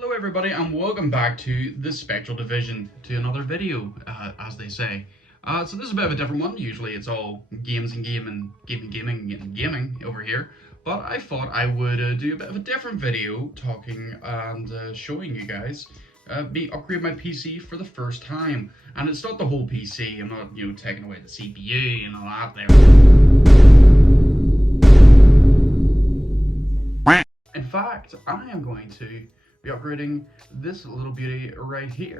Hello everybody and welcome back to the Spectral Division, to another video, as they say. So this is a bit of a different one. Usually it's all games and gaming over here. But I thought I would do a bit of a different video talking and showing you guys me upgrade my PC for the first time. And it's not the whole PC. I'm not, taking away the CPU and all that there. In fact, I am going to be upgrading this little beauty right here.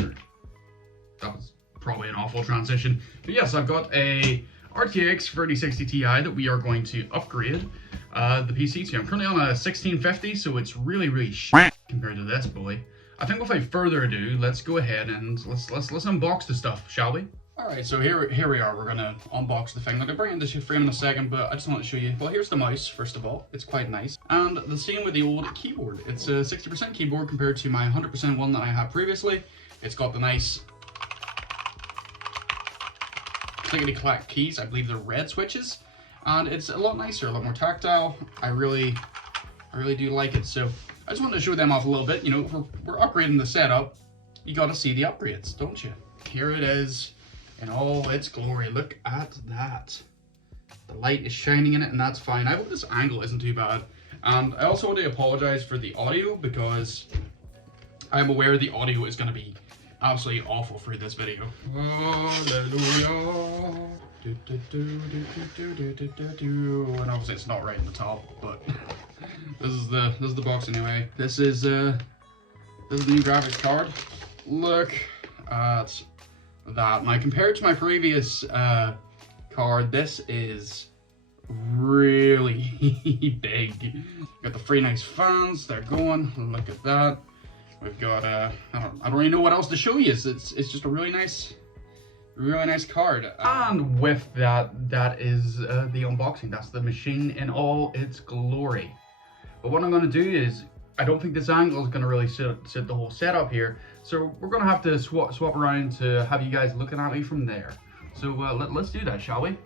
That was probably an awful transition. But yes, I've got a RTX 3060 Ti that we are going to upgrade the PC to. I'm currently on a 1650, so it's really shit compared to this boy. I think without further ado, let's go ahead and let's unbox the stuff, shall we? Alright, so here we are. We're gonna unbox the thing. I'll bring in this frame in a second, but I just want to show you. Well, here's the mouse, first of all. It's quite nice. And the same with the old keyboard. It's a 60% keyboard compared to my 100% one that I had previously. It's got the nice clickety-clack keys. I believe they're red switches. And it's a lot nicer, a lot more tactile. I really do like it. So I just wanted to show them off a little bit. If we're upgrading the setup, you gotta see the upgrades, don't you? Here it is in all its glory. Look at that. The light is shining in it, and that's fine. I hope this angle isn't too bad. And I also want to apologize for the audio, because I'm aware the audio is going to be absolutely awful for this video. Hallelujah. And obviously it's not right in the top, but this is the box anyway. This is the new graphics card. Look at that. Now, compared to my previous card, this is really big. Got the three nice fans, they're going. Look at that. We've got I don't really know what else to show you. It's just a really nice card. And with that is the unboxing. That's the machine in all its glory. But what I'm going to do is, I don't think this angle is going to really sit the whole setup here, so we're going to have to swap around to have you guys looking at me from there. So let's do that, shall we?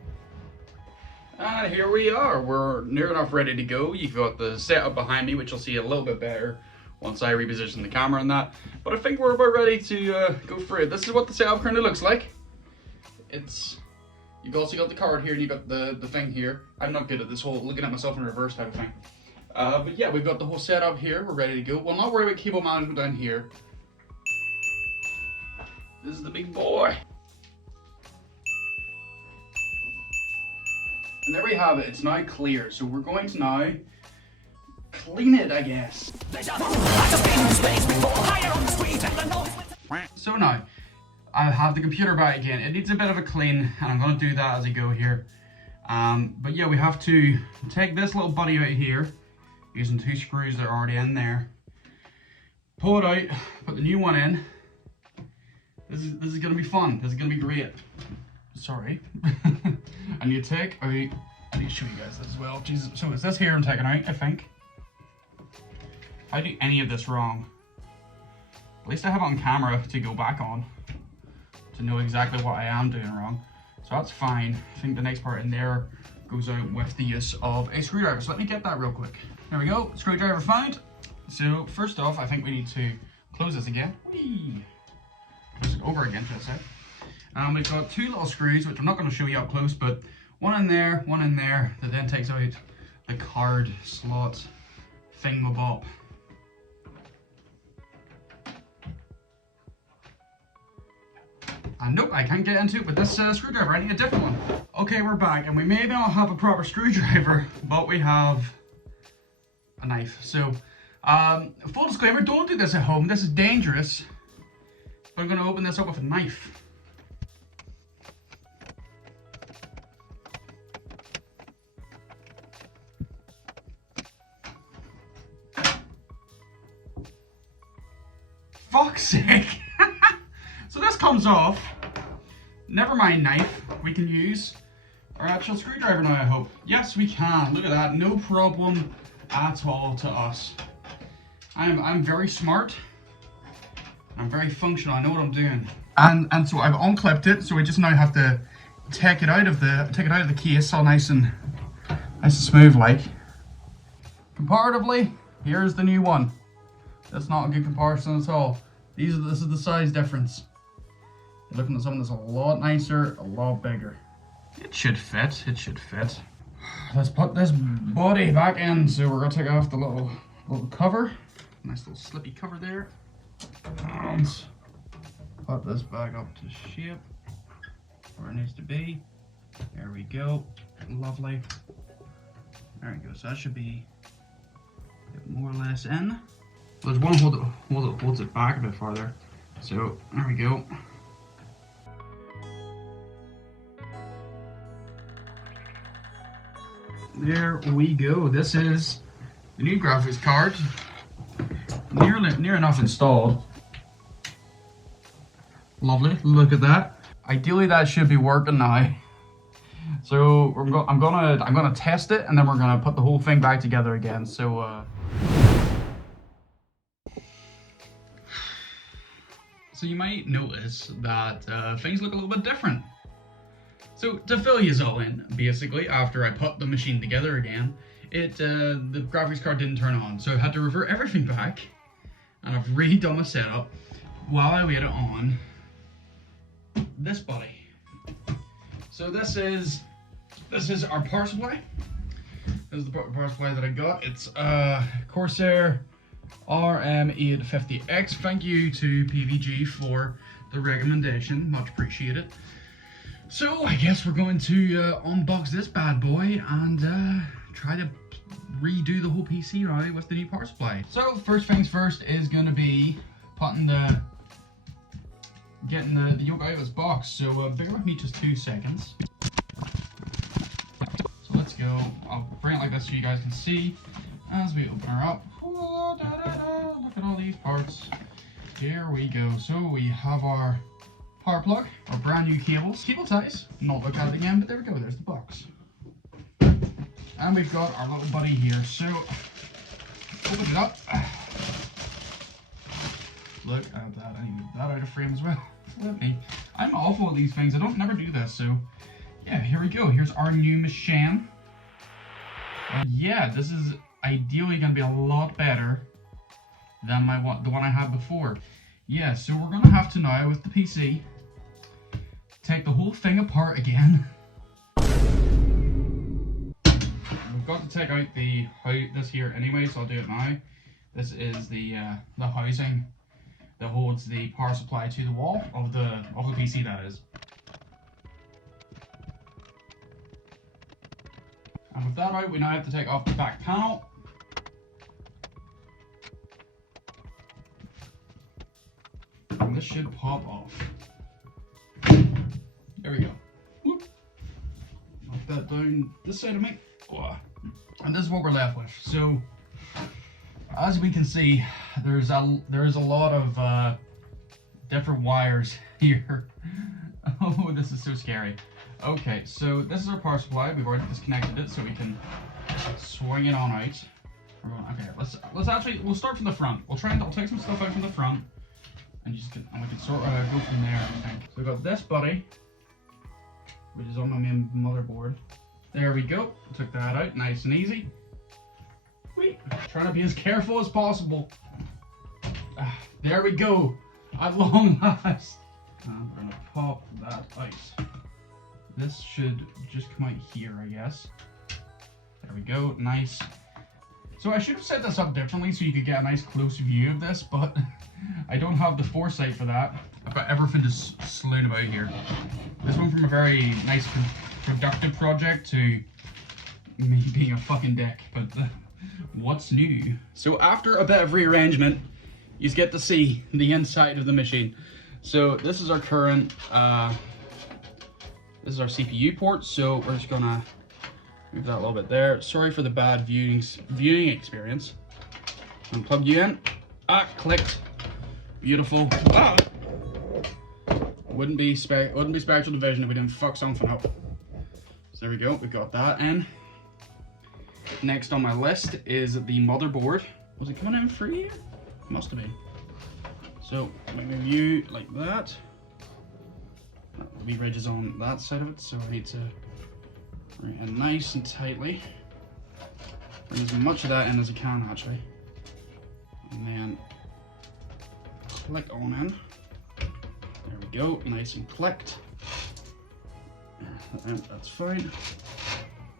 And here we are. We're near enough ready to go. You've got the setup behind me, which you'll see a little bit better once I reposition the camera and that. But I think we're about ready to go for it. This is what the setup currently looks like. You've also got the card here, and you've got the thing here. I'm not good at this whole looking at myself in reverse type of thing. But yeah, we've got the whole setup here. We're ready to go. We'll not worry about cable management down here. This is the big boy. And there we have it. It's now clear. So we're going to now clean it, I guess. So now, I have the computer back again. It needs a bit of a clean, and I'm going to do that as I go here. But yeah, we have to take this little buddy out here, using two screws that are already in there. Pull it out, put the new one in. This is gonna be fun. This is gonna be great. Sorry. And you take out, I need to show you guys this as well. Jesus. So it's this here I'm taking out, I think. If I do any of this wrong, at least I have it on camera to go back on, to know exactly what I am doing wrong. So that's fine. I think the next part in there goes out with the use of a screwdriver. So let me get that real quick. There we go, screwdriver found. So first off, I think we need to close this again. Whee! Close it over again, should I say. We've got two little screws, which I'm not going to show you up close, but one in there, that then takes out the card slot thingamabob. And nope, I can't get into it with this screwdriver. I need a different one. Okay, we're back, and we may not have a proper screwdriver, but we have a knife. So, full disclaimer, don't do this at home. This is dangerous. But I'm going to open this up with a knife. Fuck's sake. So this comes off. Never mind knife. We can use our actual screwdriver now, I hope. Yes, we can. Look at that. No problem at all to us. I'm very smart. I'm very functional. I know what I'm doing. And so I've unclipped it. So we just now have to take it out of the case, all nice and smooth like. Comparatively, here's the new one. That's not a good comparison at all. This is the size difference. You're looking at something that's a lot nicer, a lot bigger. It should fit, it should fit. Let's put this body back in. So we're gonna take off the little cover. Nice little slippy cover there. And put this back up to shape where it needs to be. There we go. Lovely. There we go. So that should be more or less in. There's one holds it back a bit farther. So there we go. There we go. This is the new graphics card. Near enough installed. Lovely. Look at that. Ideally, that should be working now. So I'm gonna test it, and then we're gonna put the whole thing back together again. So so you might notice that things look a little bit different. So to fill you all in, basically, after I put the machine together again, the graphics card didn't turn on, so I had to revert everything back, and I've redone the setup while I waited on this body. So this is our power supply. This is the power supply that I got. It's Corsair RM850X. Thank you to PVG for the recommendation, much appreciated. So I guess we're going to unbox this bad boy and try to redo the whole PC right with the new power supply. So first things first is going to be getting the yoke out of its box. So bear with me just 2 seconds. So let's go. I'll bring it like this so you guys can see as we open her up. Look at all these parts. Here we go. So we have our power plug, our brand new cables. Cable ties. Not look at it again, but there we go. There's the box. And we've got our little buddy here. So open it up. Look at that. I need that out of frame as well. Flip me. I'm awful at these things. I don't never do this. So yeah, here we go. Here's our new machine. Yeah, this is ideally going to be a lot better than the one I had before. Yeah, so we're going to have to now, with the PC, take the whole thing apart again. We've got to take out this here anyway, so I'll do it now. This is the housing that holds the power supply to the wall of the PC, that is. And with that out, we now have to take off the back panel. And this should pop off. There we go. Whoop. Knock that down this side of me. And this is what we're left with. So, as we can see, there is a lot of different wires here. Oh, this is so scary. Okay, so this is our power supply. We've already disconnected it, so we can swing it on out. Okay, we'll start from the front. I'll take some stuff out from the front, and we can sort of go from there, I think. So we've got this buddy, which is on my main motherboard. There we go. Took that out, nice and easy. Wait, trying to be as careful as possible. There we go, at long last. And we're gonna pop that out. This should just come out here, I guess. There we go, nice. So I should have set this up differently so you could get a nice close view of this, but I don't have the foresight for that. I've got everything just slewing about here. This went from a very nice, productive project to me being a fucking dick, but what's new? So after a bit of rearrangement, you get to see the inside of the machine. So this is our current, this is our CPU port, so we're just gonna move that a little bit there. Sorry for the bad viewing experience. And plug you in. Clicked. Beautiful. Wouldn't be spectral division if we didn't fuck something up. So there we go. We've got that in. Next on my list is the motherboard. Was it coming in free here? Must have been. So we can view like that. The V-ridge is on that side of it, so I need to bring it in nice and tightly. Bring as much of that in as I can, actually. And then click on in. There we go, nice and clicked. And that's fine.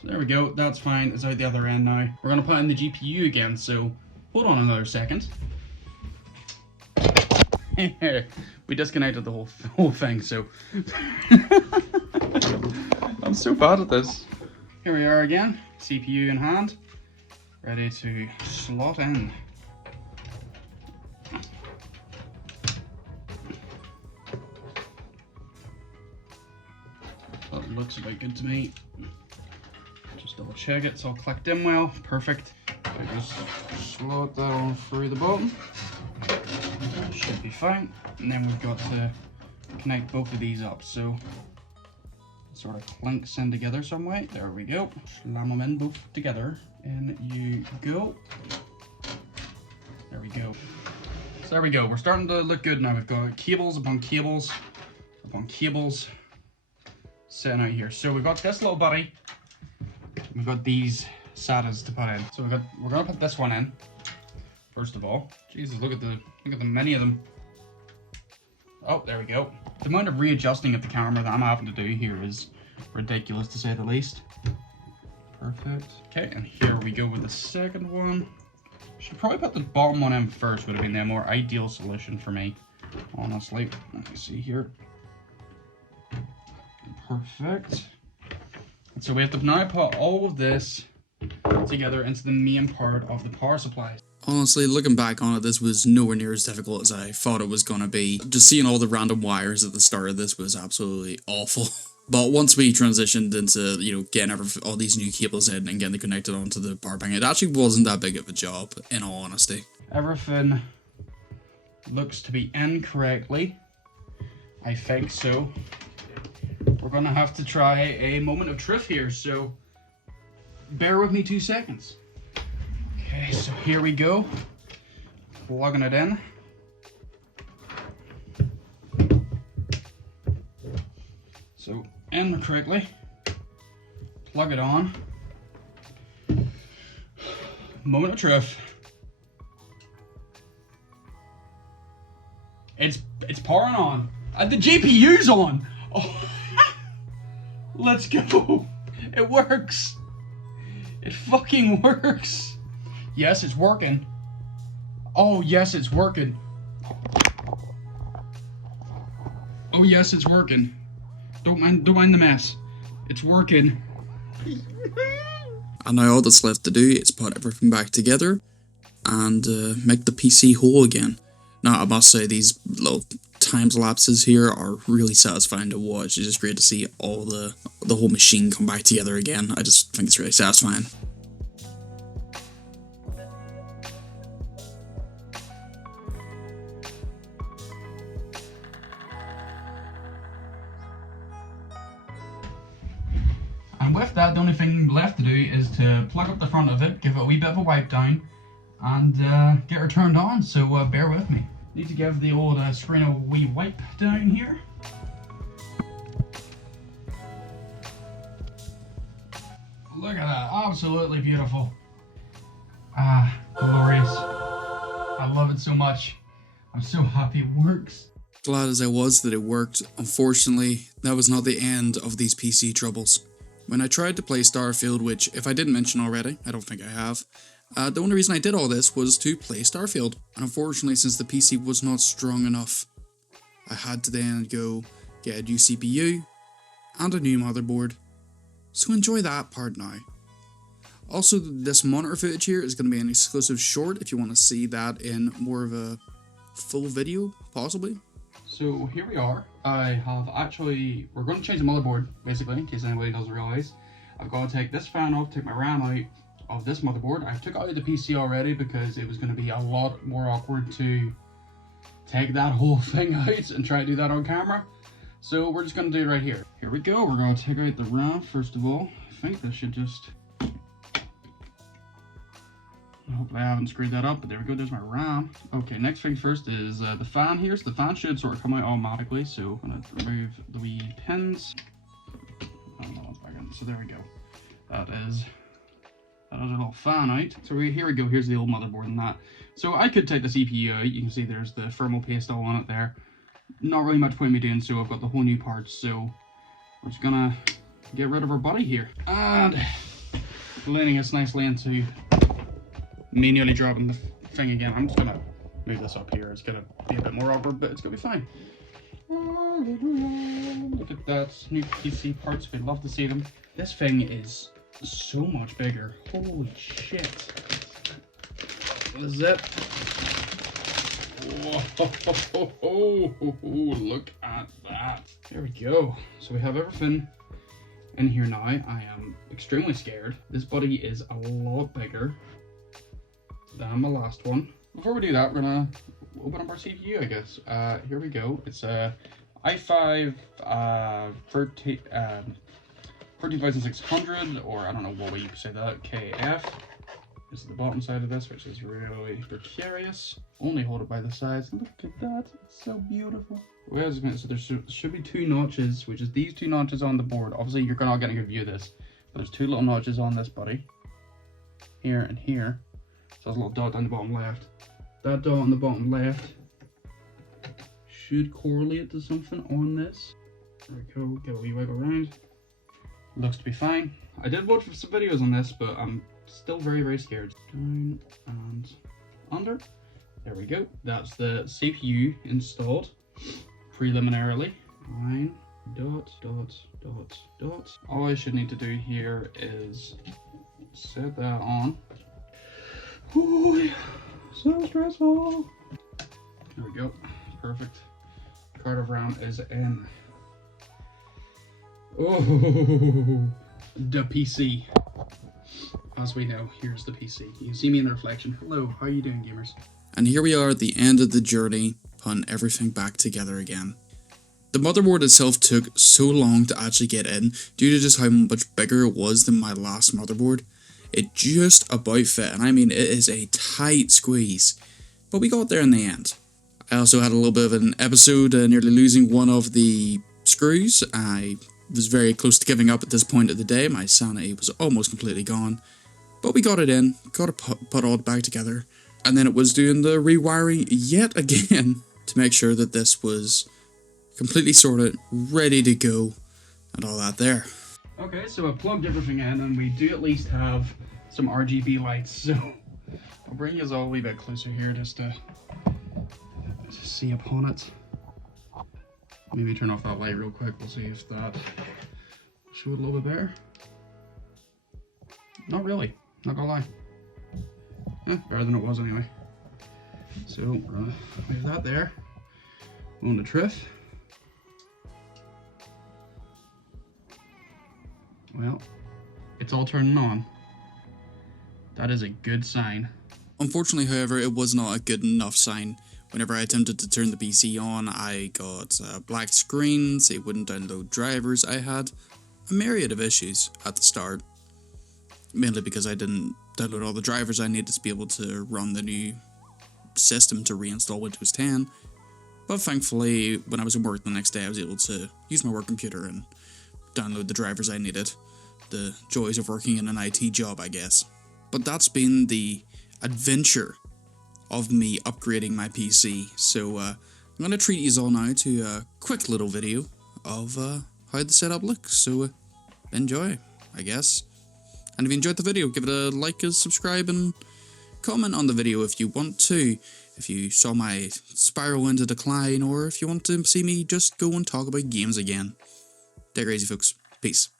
There we go, that's fine. It's out the other end now. We're gonna put in the GPU again, so hold on another second. We disconnected the whole thing, so I'm so bad at this. Here we are again, CPU in hand, ready to slot in. That looks about good to me. Just double check it's all clicked in well, perfect. So just slot that on through the bottom. Should be fine. And then we've got to connect both of these up, so it sort of clinks in together some way. There we go. Slam them in both together. In you go. There we go. So there we go. We're starting to look good now. We've got cables upon cables upon cables sitting out here. So we've got this little buddy. We've got these SATAs to put in. So we're gonna put this one in first of all. Jesus, look at the many of them. Oh, there we go. The amount of readjusting of the camera that I'm having to do here is ridiculous, to say the least. Perfect. Okay, and here we go with the second one. Should probably put the bottom one in first, would have been the more ideal solution for me, honestly. Let me see here. Perfect. And so we have to now put all of this together into the main part of the power supply. Honestly, looking back on it, this was nowhere near as difficult as I thought it was going to be. Just seeing all the random wires at the start of this was absolutely awful. But once we transitioned into, you know, getting all these new cables in and getting it connected onto the power bank, it actually wasn't that big of a job, in all honesty. Everything looks to be in correctly. I think so. We're going to have to try a moment of truth here, so bear with me 2 seconds. Okay, so here we go. Plugging it in. So in correctly. Plug it on. Moment of truth. It's powering on. The GPU's on. Oh. Let's go. It works. It fucking works. Yes, it's working. Oh, yes, it's working. Oh, yes, it's working. Don't mind the mess. It's working. And now all that's left to do is put everything back together and make the PC whole again. Now, I must say, these little time lapses here are really satisfying to watch. It's just great to see all the whole machine come back together again. I just think it's really satisfying. And with that, the only thing left to do is to plug up the front of it, give it a wee bit of a wipe down, and get her turned on, so bear with me. Need to give the old screen a wee wipe down here. Look at that, absolutely beautiful. Ah, glorious. I love it so much. I'm so happy it works. Glad as I was that it worked, unfortunately, that was not the end of these PC troubles. When I tried to play Starfield, which, if I didn't mention already, I don't think I have, the only reason I did all this was to play Starfield. And unfortunately, since the PC was not strong enough, I had to then go get a new CPU and a new motherboard. So enjoy that part now. Also, this monitor footage here is going to be an exclusive short if you want to see that in more of a full video, possibly. So here we are. I have actually, we're going to change the motherboard, basically, in case anybody doesn't realize. I've got to take this fan off, take my RAM out of this motherboard. I took out the PC already because it was going to be a lot more awkward to take that whole thing out and try to do that on camera. So we're just going to do it right here. Here we go. We're going to take out the RAM first of all. I think this should just... Hopefully I haven't screwed that up, but there we go, there's my RAM. Okay, next thing first is the fan here. So the fan should sort of come out automatically, so I'm going to remove the wee pins. Oh, no one's back in. So there we go. That has a little fan out. So here we go, here's the old motherboard and that. So I could take the CPU out, you can see there's the thermal paste all on it there. Not really much point me doing so, I've got the whole new parts, so we're just gonna get rid of our body here. And leaning us nicely into me nearly dropping the thing again. I'm just gonna move this up here, it's gonna be a bit more awkward, but it's gonna be fine. Look at that, new PC parts, we'd love to see them. This thing is so much bigger. Holy shit. Zip. Whoa, look at that. There we go. So we have everything in here now. I am extremely scared. This body is a lot bigger than my last one. Before we do that, we're gonna open up our CPU, I guess. Here we go. It's a i5 13600, or I don't know what way you say that, KF. This is the bottom side of this, which is really precarious. Only hold it by the sides. Look at that, it's so beautiful. Wait a minute, so there should be 2 notches, which is these 2 notches on the board. Obviously, you're not getting a good view of this, but there's 2 little notches on this body. Here and here. So there's a little dot on the bottom left. That dot on the bottom left should correlate to something on this. There we go, get a wee wiggle around. Looks to be fine. I did watch some videos on this, but I'm still very, very scared. Down and under. There we go. That's the CPU installed preliminarily. 9 dot dot dot dot. All I should need to do here is set that on. Ooh, so stressful. There we go. Perfect. Card of round is in. Oh, the PC. As we know, here's the PC. You can see me in the reflection. Hello, how are you doing, gamers? And here we are at the end of the journey, putting everything back together again. The motherboard itself took so long to actually get in, due to just how much bigger it was than my last motherboard. It just about fit, and I mean it is a tight squeeze. But we got there in the end. I also had a little bit of an episode nearly losing one of the screws. I was very close to giving up at this point of the day. My sanity was almost completely gone. But we got it in, got it put all back together, and then it was doing the rewiring yet again to make sure that this was completely sorted, ready to go, and all that there. Okay, so I plugged everything in, and we do at least have some RGB lights, so I'll bring you all a wee bit closer here just to see upon it. Maybe turn off that light real quick, we'll see if that show it a little bit better. Not really, not gonna lie. Better than it was anyway. So we're gonna leave that there. On the triff. Well, it's all turning on. That is a good sign. Unfortunately, however, it was not a good enough sign. Whenever I attempted to turn the PC on, I got black screens, it wouldn't download drivers. I had a myriad of issues at the start. Mainly because I didn't download all the drivers I needed to be able to run the new system to reinstall Windows 10. But thankfully, when I was at work the next day, I was able to use my work computer and download the drivers I needed. The joys of working in an IT job, I guess. But that's been the adventure of me upgrading my PC. So I'm going to treat you all now to a quick little video of how the setup looks. So enjoy, I guess. And if you enjoyed the video, give it a like, a subscribe, and comment on the video if you want to. If you saw my spiral into decline, or if you want to see me just go and talk about games again. Take it easy, folks. Peace.